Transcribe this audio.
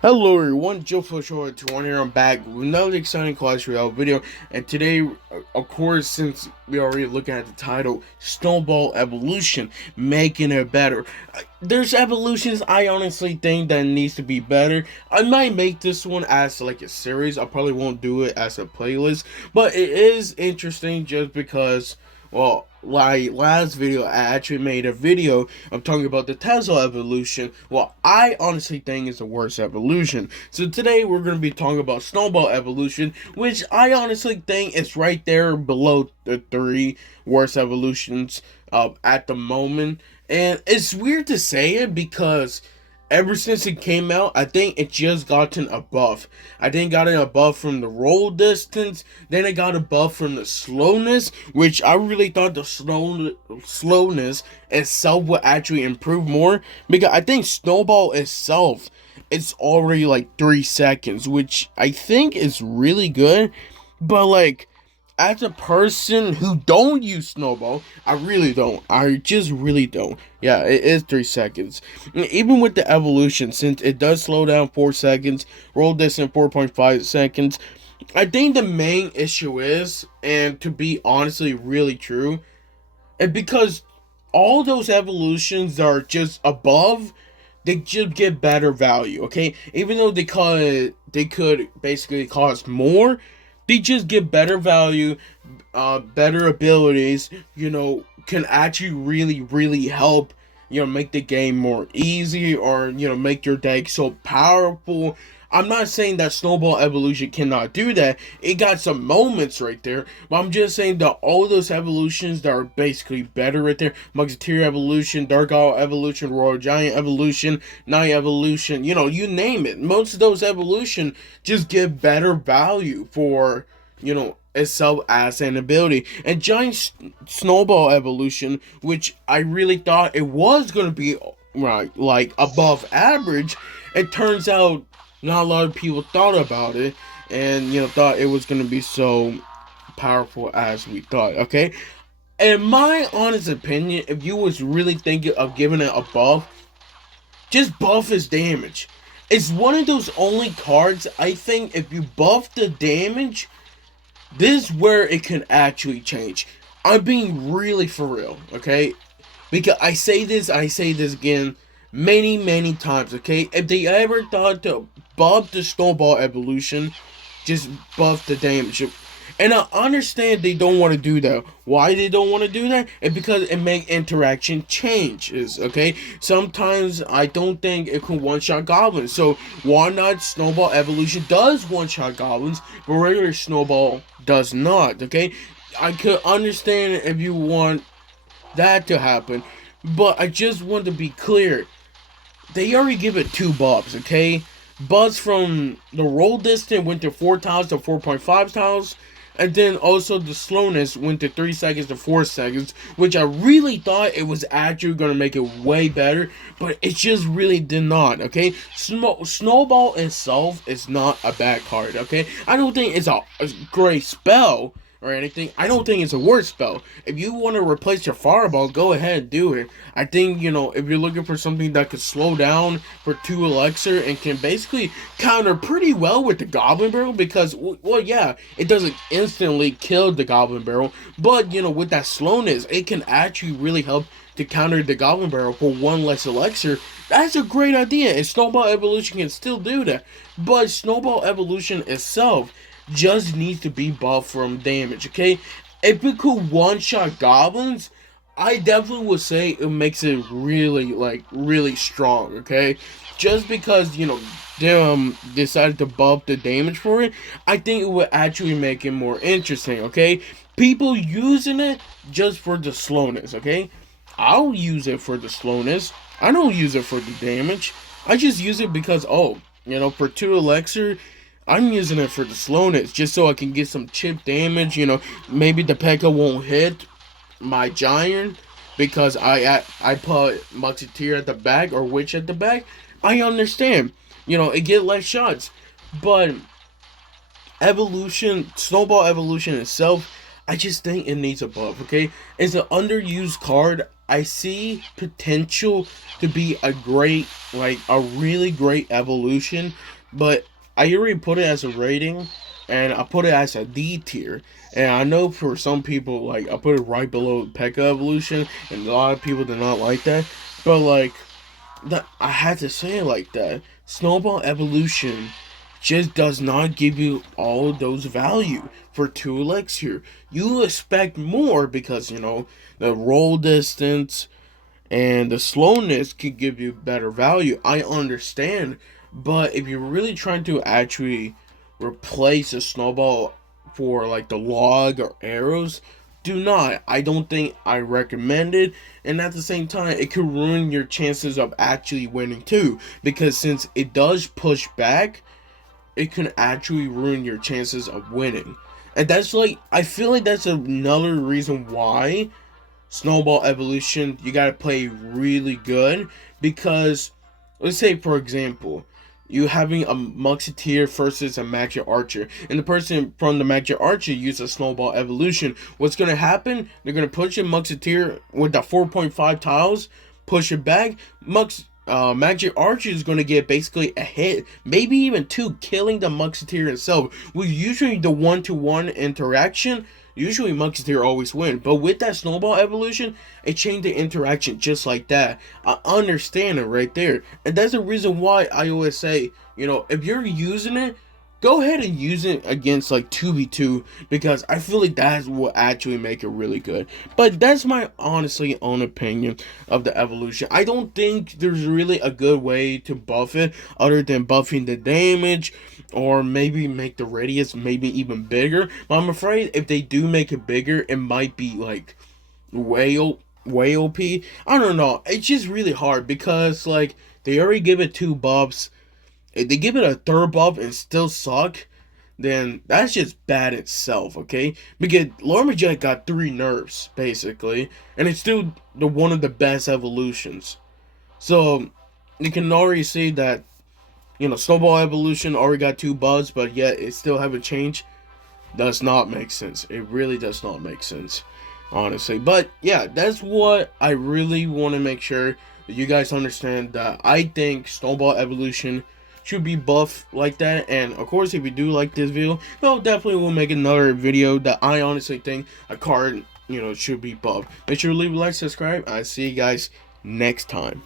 Hello everyone, Joe Fishore 21 here. I'm back with another exciting Clash Royale video, and today, of course, since we already looking at the title, Snowball Evolution, making it better. There's evolutions I honestly think that needs to be better. I might make this one as like a series. I probably won't do it as a playlist, but it is interesting just because. Well, like last video, I actually made a video of talking about the Tesla evolution. Well, I honestly think it's the worst evolution. So today we're going to be talking about Snowball evolution, which I honestly think is right there below the three worst evolutions at the moment. And it's weird to say it because ever since it came out, I think it just gotten a buff. I think got a buff from the roll distance, then it got a buff from the slowness, which I really thought the slowness itself would actually improve more, because I think Snowball itself, it's already like 3 seconds, which I think is really good, but like, as a person who don't use Snowball, I really don't. I just really don't. Yeah, it is 3 seconds. Even with the evolution, since it does slow down 4 seconds, roll distance 4.5 seconds, I think the main issue is, and to be honestly really true, and because all those evolutions are just above, they just get better value, okay? Even though they could basically cost more, they just get better value, better abilities, can actually really help, make the game more easy, or, make your deck so powerful. I'm not saying that Snowball Evolution cannot do that. It got some moments right there, but I'm just saying that all those evolutions that are basically better right there, Musketeer Evolution, Dark Owl Evolution, Royal Giant Evolution, Night Evolution, you name it. Most of those evolution just give better value for, itself as an ability. And Giant Snowball Evolution, which I really thought it was going to be right, like above average, it turns out not a lot of people thought about it, and thought it was going to be so powerful as we thought. Okay, in my honest opinion, if you was really thinking of giving it a buff, just buff his damage. It's one of those only cards, I think, if you buff the damage, this is where it can actually change. I'm being really for real, okay? Because I say this again many times, okay? If they ever thought to buff the Snowball Evolution, just buff the damage. And I understand they don't want to do that. Why they don't want to do that? It's because it make interaction changes, okay? Sometimes I don't think it can one-shot goblins. So why not Snowball Evolution does one-shot goblins, but regular Snowball does not, okay? I could understand if you want that to happen, but I just want to be clear. They already give it 2 buffs, okay? Buffs from the roll distance went to 4 tiles to 4.5 tiles. And then also the slowness went to 3 seconds to 4 seconds, which I really thought it was actually going to make it way better, but it just really did not, okay? Snowball itself is not a bad card, okay? I don't think it's a great spell or anything. I don't think it's a worse spell. If you want to replace your fireball, go ahead and do it. I think, if you're looking for something that could slow down for 2 elixir and can basically counter pretty well with the goblin barrel, because, well, yeah, it doesn't instantly kill the goblin barrel, but, with that slowness, it can actually really help to counter the goblin barrel for 1 less elixir. That's a great idea, and Snowball Evolution can still do that. But Snowball Evolution itself just needs to be buffed from damage, okay? If it could one-shot goblins, I definitely would say it makes it really, really strong, okay? Just because, they decided to buff the damage for it, I think it would actually make it more interesting, okay? People using it just for the slowness, okay? I'll use it for the slowness. I don't use it for the damage. I just use it because, for 2 elixir, I'm using it for the slowness, just so I can get some chip damage. Maybe the P.E.K.K.A won't hit my giant because I put Musketeer at the back or Witch at the back. I understand. It get less shots. But Snowball Evolution itself, I just think it needs a buff, okay? It's an underused card. I see potential to be a great, like a really great evolution, but I already put it as a rating, and I put it as a D tier. And I know for some people, like I put it right below P.E.K.K.A evolution, and a lot of people do not like that. But like that, I had to say it like that. Snowball evolution just does not give you all those value for 2 elixir. You expect more because the roll distance and the slowness can give you better value. I understand, but if you're really trying to actually replace a snowball for like the log or arrows, do not. I don't think I recommend it, and at the same time, it could ruin your chances of actually winning too. Because since it does push back, it can actually ruin your chances of winning. And that's like, I feel like that's another reason why Snowball Evolution, you gotta play really good. Because, let's say for example, you having a Musketeer versus a Magic Archer, and the person from the Magic Archer uses Snowball Evolution. What's gonna happen? They're gonna push a Musketeer with the 4.5 tiles, push it back. Magic Archer is going to get basically a hit, maybe even 2, killing the Musketeer itself. With usually the 1-to-1 interaction, usually Musketeer always win. But with that Snowball evolution, it changed the interaction just like that. I understand it right there. And that's the reason why I always say, if you're using it, go ahead and use it against like 2v2, because I feel like that will actually make it really good. But that's my honestly own opinion of the evolution. I don't think there's really a good way to buff it other than buffing the damage, or maybe make the radius maybe even bigger. But I'm afraid if they do make it bigger, it might be like way OP. I don't know. It's just really hard because like they already give it 2 buffs. If they give it a 3rd buff and still suck, then that's just bad itself, okay? Because Lumberjack got 3 nerfs, basically, and it's still one of the best evolutions. So, you can already see that, Snowball Evolution already got 2 buffs, but yet it still haven't changed. Does not make sense. It really does not make sense, honestly. But, yeah, that's what I really want to make sure that you guys understand, that I think Snowball Evolution should be buffed like that. And of course, if you do like this video, well, definitely we'll make another video that I honestly think a card should be buffed. Make sure to leave a like, subscribe. I'll see you guys next time.